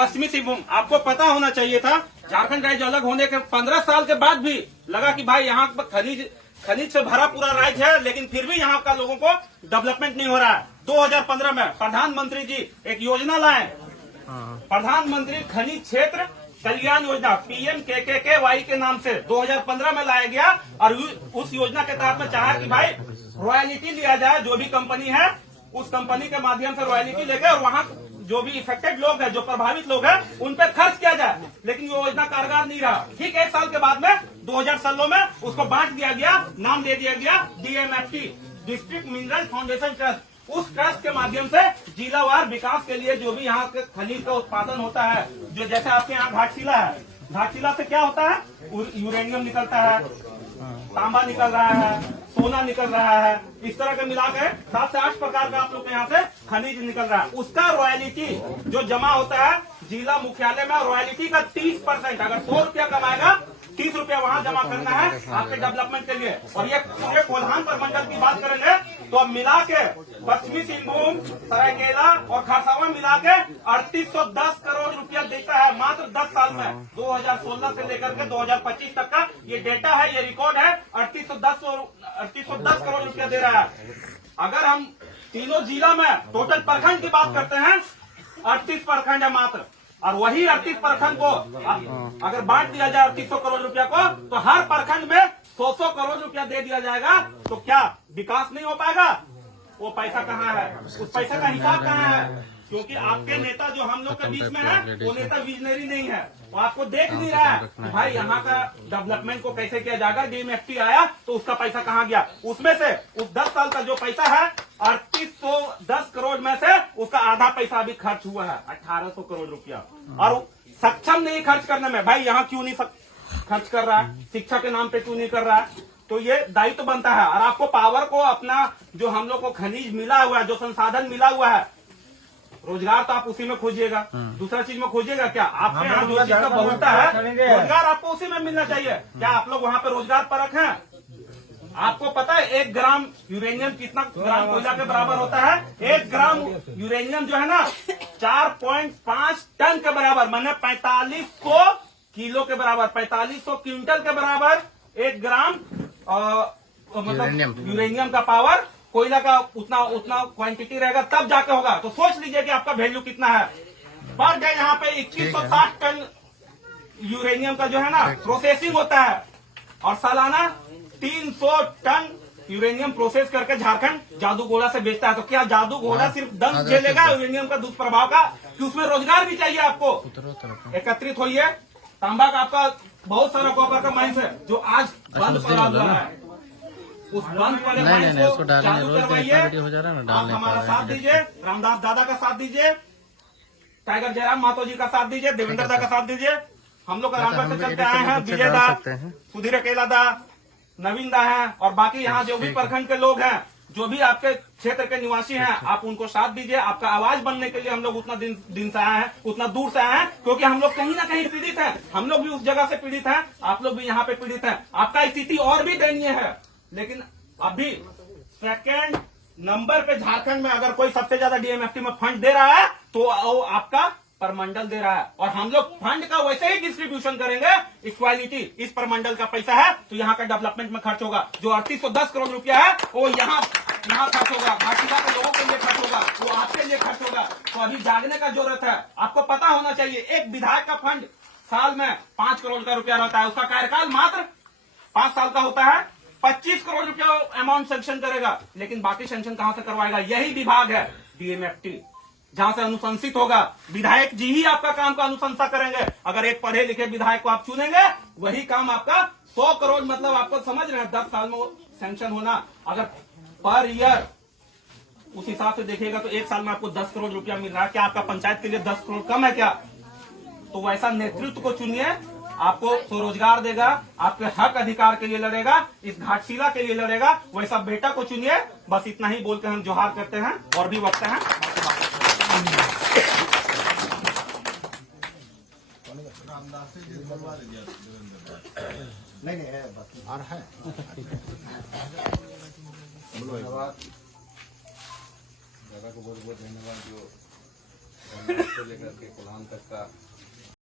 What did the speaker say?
पश्चिमी सिंहभूम, आपको पता होना चाहिए था। झारखंड राज्य अलग होने के 15 साल के बाद भी लगा कि भाई यहाँ खनिज से भरा पूरा राज्य है, लेकिन फिर भी यहाँ का लोगों को डेवलपमेंट नहीं हो रहा है। 2015 में प्रधानमंत्री जी एक योजना लाए, प्रधानमंत्री खनिज क्षेत्र कल्याण योजना, PMKKY के नाम से 2015 में लाया गया। और उस योजना के तहत में चाहा कि भाई रॉयल्टी लिया जाए, जो भी कंपनी है उस कंपनी के माध्यम से रॉयल्टी लेके और वहाँ जो भी इफेक्टेड लोग हैं, जो प्रभावित लोग हैं, उन पर खर्च किया जाए। लेकिन ये योजना कारगर नहीं रहा। ठीक 1 साल के बाद में 2016 में उसको बांट दिया गया, नाम दे दिया गया DMFT, district mineral foundation trust. उस ट्रस्ट के माध्यम से जिलावार विकास के लिए जो भी यहाँ के खनिज का उत्पादन होता है, जो जैसे आपके यहाँ घाटशिला है, घाटशिला से क्या होता है, यूरेनियम निकलता है, तांबा निकल रहा है, सोना निकल रहा है, इस तरह के मिलाकर 7 से 8 प्रकार का आप लोग के यहाँ से खनिज निकल रहा है। उसका रॉयल्टी जो जमा होता है जिला मुख्यालय में, रॉयल्टी का 30%, अगर 100 रुपया कमाएगा 30 रुपया वहाँ जमा करना है आपके डेवलपमेंट के लिए। और ये पूरे कोल्हान प्रमंडल की बात करेंगे तो अब मिला के पश्चिमी सिंहभूम, सरायकेला और खरसावां मिला के 3810 करोड़ रुपया देता है मात्र 10 साल में। 2016 से लेकर के 2025 तक का ये डेटा है, ये रिकॉर्ड है। 3810 करोड़ रुपया दे रहा है। अगर हम तीनों जिला में टोटल प्रखंड की बात करते हैं, 38 प्रखंड है मात्र। और वही 38 प्रखंड को अगर बांट दिया जाए 3800 करोड़ रुपया को, तो हर प्रखंड में 100 करोड़ रुपया दे दिया जाएगा। तो क्या विकास नहीं हो पाएगा? वो पैसा कहाँ है? उस पैसा का हिसाब कहाँ है? क्योंकि आपके नेता जो हम लोग के बीच में है, वो नेता विजनरी नहीं है, वो आपको देख नहीं रहा है कि भाई यहाँ का डेवलपमेंट को कैसे किया जाएगा। DMFT आया तो उसका पैसा कहाँ गया? उसमें से उस 10 साल का जो पैसा है 3810 करोड़ में से उसका आधा पैसा अभी खर्च हुआ है, 1800 करोड़ रुपया। और सक्षम नहीं खर्च करने में, भाई यहाँ क्यों नहीं खर्च कर रहा है, शिक्षा के नाम पे क्यों नहीं कर रहा है? तो ये दायित्व बनता है। और आपको पावर को अपना जो हम लोग को खनिज मिला हुआ है, जो संसाधन मिला हुआ है, रोजगार तो आप उसी में खोजिएगा, दूसरा चीज में खोजिएगा क्या? आपके यहाँ जो चीज का बहुलता है, रोजगार आपको उसी में मिलना चाहिए। क्या आप लोग वहाँ पे रोजगार परख हैं? आपको पता है 1 ग्राम यूरेनियम कितना ग्राम कोयला के बराबर होता है? 1 ग्राम यूरेनियम जो है ना 4.5 टन के बराबर, माने 4500 किलो के बराबर, 4500 क्विंटल के बराबर 1 ग्राम मतलब यूरेनियम का पावर, कोयला का उतना क्वांटिटी रहेगा तब जाके होगा। तो सोच लीजिए कि आपका वैल्यू कितना है। पर डे यहाँ पे 2160 टन यूरेनियम का जो है ना प्रोसेसिंग होता है, और सालाना 300 टन यूरेनियम प्रोसेस करके झारखंड जादू घोड़ा से बेचता है। तो क्या जादू घोड़ा सिर्फ दम झेलेगा यूरेनियम का दुष्प्रभाव का, कि उसमें रोजगार भी चाहिए आपको? एकत्रित होइए। तांबा का आपका बहुत सारा कॉपर का माइंस है जो आज बंद पड़ा हुआ है, उस बंद पड़े माइंस को चालू करवाइए। आप हमारा साथ दीजिए, रामदास दादा का साथ दीजिए, टाइगर जयराम महतो जी का साथ दीजिए, देवेंद्र दा का साथ दीजिए। हम लोग रामगढ़ से चलते आए हैं, विजय दा, सुधीर अकेला दा, नवीन दा है, और बाकी यहाँ जो भी प्रखंड के लोग हैं, जो भी आपके क्षेत्र के निवासी हैं, आप उनको साथ दीजिए। आपका आवाज बनने के लिए हम लोग उतना दिन से आए हैं, उतना दूर से आए हैं, क्योंकि हम लोग कहीं ना कहीं पीड़ित हैं। हम लोग भी उस जगह से पीड़ित हैं, आप लोग भी यहाँ पे पीड़ित हैं। आपका स्थिति और भी दयनीय है, लेकिन अभी 2nd नंबर पे झारखंड में अगर कोई सबसे ज्यादा DMFT में फंड दे रहा है तो वो आपका परमंडल दे रहा है। और हम लोग फंड का वैसे ही डिस्ट्रीब्यूशन करेंगे, इक्वालिटी। इस परमंडल का पैसा है तो यहाँ का डेवलपमेंट में खर्च होगा। जो 3810 करोड़ रुपया है वो यहाँ खर्च होगा, घाटशिला के लोगों के लिए खर्च होगा, वो आपके लिए खर्च होगा। तो अभी जागने का जरूरत है। आपको पता होना चाहिए एक विधायक का फंड साल में 5 करोड़ का रुपया रहता है, उसका कार्यकाल मात्र 5 साल का होता है। 25 करोड़ रुपया अमाउंट सेंक्शन करेगा, लेकिन बाकी सेंक्शन कहां से करवाएगा? यही विभाग है DMFT, जहां से अनुशंसित होगा। विधायक जी ही आपका काम का अनुशंसा करेंगे। अगर एक पढ़े लिखे विधायक को आप चुनेंगे, वही काम आपका 100 करोड़, मतलब आपको समझ रहे हैं 10 साल में सेंक्शन होना। अगर पर ईयर उस हिसाब से देखिएगा तो 1 साल में आपको 10 करोड़ रुपया मिल रहा है। क्या आपका पंचायत के लिए 10 करोड़ कम है क्या? तो वैसा नेतृत्व को चुनिए, आपको स्वरोजगार देगा, आपके हक अधिकार के लिए लड़ेगा, इस घाटशिला के लिए लड़ेगा। वैसा बेटा को चुनिए। बस इतना ही बोल के हम जोहार करते हैं और भी बचते हैं। नहीं है और है धन्यवाद दादा को बहुत बहुत धन्यवाद जो से लेकर के कोलान तक का